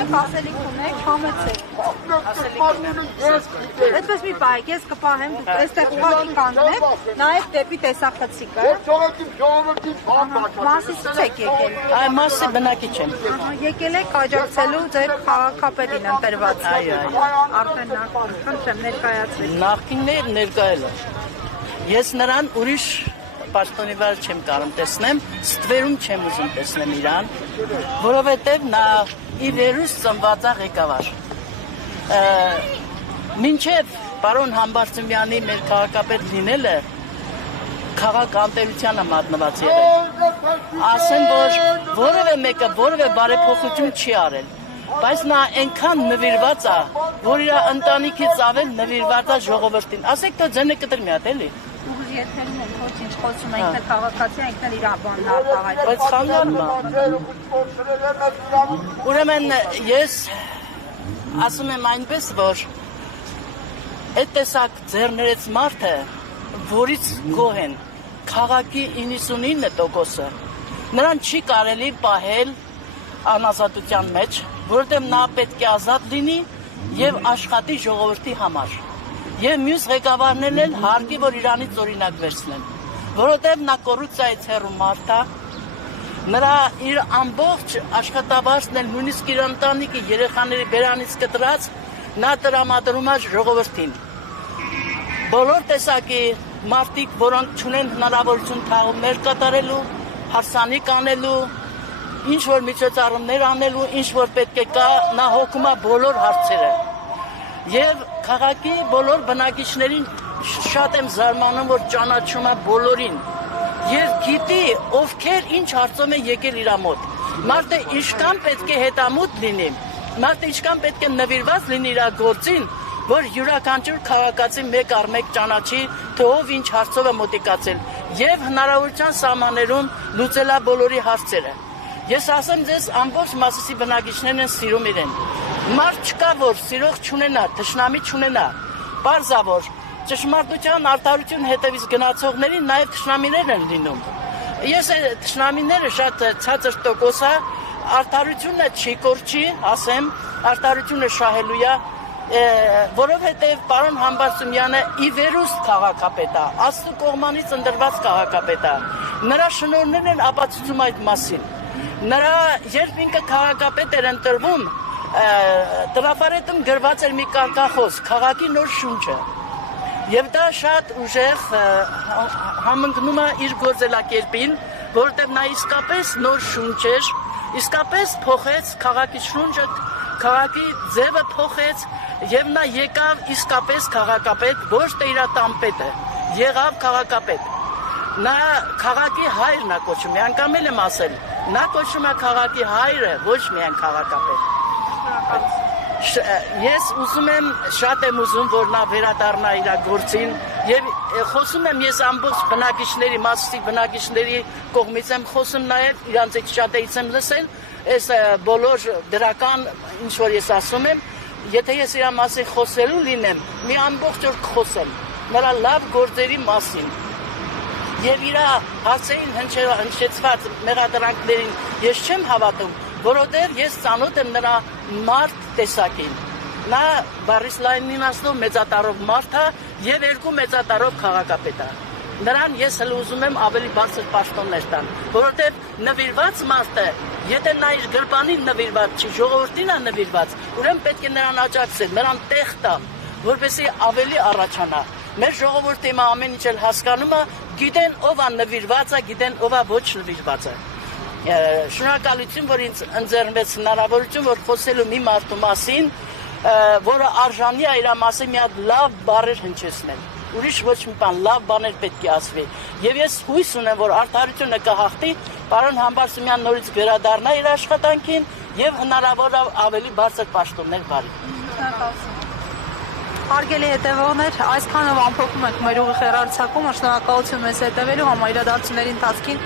ունեք, ասելիք ունեք, համեցեք։ Այդպես մի բայ, ես կպահեմ, դուք այստեղ ուղղակի կանգնեք, նայեք դեպի տեսախցիկը։ Մասից եք եկել։ Այ մասի բնակիչ եմ։ Եկել եք աջակցելու ձեր քաղաքապետին ընտրված։ Արդեն խնդրեմ ներկայացրեք։ Նախկիններ ներկայել է։ Ես նրան ուրիշ պաշտոնի վրա չեմ կարող տեսնեմ, ստվերում չեմ ուզում տեսնեմ իրան, որովհետև նա ի վերուս ծնված է ղեկավար։ Մինչև պարոն Համբարձումյանի մեր քաղաքապետ լինելը քաղաք անտերությանը մատնված եղել։ Ասեմ, որ որևէ մեկը որևէ բարեփոխություն չի արել, բայց նա այնքան նվիրված է, որ իր ընտանիքից ավել նվիրված է ժողովրդին։ Ասեք, դա ձենը կտրի մի հատ էլի։ Դուք երբեմն եք ոչինչ խոսում, ինքն է քաղաքացի, ինքն էլ իր բանն արտահայտում։ Բայց խանգարում է։ Ուրեմն ես ասում եմ այնպես, որ այդ տեսակ ձեռներեց մարդը, որից գոհ են քաղաքի 99%-ը, նրան չի կարելի պահել անազատության մեջ, որովհետև նա պետք է ազատ լինի եւ աշխատի ժողովրդի համար։ Եվ մյուս ղեկավարներն էլ հարկի, որ իրանից օրինակ վերցնեն, որովհետև նա կոռուպցիայից հեռու մարդ է, նրա իր ամբողջ աշխատավարձն էլ նույնիսկ իր ընտանիքի երեխաների բերանից կտրած նա տրամադրում է ժողովրդին։ Բոլոր տեսակի մարդիկ, որոնք չունեն հնարավորություն թաղումներ կատարելու, հարսանիք անելու, ինչ որ միջոցառումներ անելու, ինչ որ պետք է կա, նա հոգում է բոլոր հարցերը։ Եվ քաղաքի բոլոր բնակիչներին շատ եմ զարմանում, որ ճանաչում է բոլորին եւ գիտի ովքեր ինչ հարցում են եկել իր մոտ։ Մարդը ինչքան պետք է հետամուտ լինի, մարդը ինչքան պետք է նվիրված լինի իր գործին, որ յուրաքանչյուր քաղաքացի մեկ առ մեկ ճանաչի, թե ով ինչ հարցով է մոտիկացել եւ հնարավորության սահմաններում լուծելա բոլորի հարցերը։ Ես ասեմ ձեզ, ամբողջ Մասիսի բնակիչներն են սիրում իրեն։ Մարդ չկա, որ սիրող չունենա, թշնամի չունենա, պարզա որ ճշմարտության արդարություն հետևից գնացողներին նաև թշնամիներ են լինում։ Ես թշնամիները շատ ցածր տոկոս է, արդարությունը չի կորչի, ասեմ, արդարությունը շահելու է, որովհետև պարոն Համբարձումյանը ի վերուստ քաղաքապետ է, Աստծո կողմանից ընտրված քաղաքապետ է։ Նրա շնորհներն են ապացուցում այդ մասին։ Նրա երբ ինքը քաղաքապետ էր ընտրվում, տրաֆարետում գրված էր մի կարգախոս, քաղաքի նոր շունչը։ Եվ դա շատ ուժեղ համընկնում է իր գործելակերպին, որովհետև նա իսկապես նոր շունչ էր, իսկապես փոխեց քաղաքի շունչը, քաղաքի ձևը փոխեց, եւ նա եկավ իսկապես քաղաքապետ, ոչ թե իր տանպետը, եղավ քաղաքապետ։ Նա քաղաքի հայրն է կոչում, մի անգամ էլ եմ ասել, նա կոչում է քաղաքի հայրը, ոչ միայն քաղաքապետ։ Ես ուզում եմ, շատ եմ ուզում, որ նա վերադառնա իր գործին եւ խոսում եմ ես ամբողջ բնակիչների, Մասիսի բնակիչների կողմից եմ խոսում նաեւ, իրանց շատերից եմ լսել, այս բոլոր դրական ինչ որ ես ասում եմ, եթե ես իր մասին խոսելու լինեմ, մի ամբողջ օր կխոսեմ նրա լավ գործերի մասին եւ իր հարցերին հնչեցված մեղադրանքներին ես չեմ հավատում, որովհետև ես ծանոթ եմ նրա մարդ տեսակին։ Նա բառից լայնին ասնով մեծատարով մարդ է եւ երկու մեծատարով քաղաքապետ է։ Նրան ես հələ ուզում եմ ավելի բարձր պաշտոններ տան, որովհետև նվիրված մարդը, եթե նա իր գրպանին նվիրված չի, ժողովրդին է նվիրված, ուրեմն պետք է նրան աջակցել, նրան տեղ տա, որպեսզի ավելի առաջանա։ Մեր ժողովուրդը հիմա ամեն ինչ էլ հասկանում է, գիտեն ով է նվիրվածը, գիտեն ով է ոչ նվիրվածը։ Շնորհակալություն, որ ինձ ընձեռնվեց հնարավորություն, որ խոսելու մի մարդու մասին, որը արժանի է իր մասին մի հատ լավ բառեր հնչեցնել։ Ուրիշ ոչ մի բան, լավ բաներ պետք է ասվի։ Եվ ես հույս ունեմ, որ արդարությունը կհաղթի, պարոն Համբարձումյան նորից վերադառնա իր աշխատանքին եւ հնարավոր ավելի բարձր պաշտոններ վարի։ Հարգելի հետևողներ, այսքանով ամփոփում ենք մեր ուղիղ հեռարձակումը, շնորհակալություն մեզ հետևելու համար իրադարձությունների ընթացքին։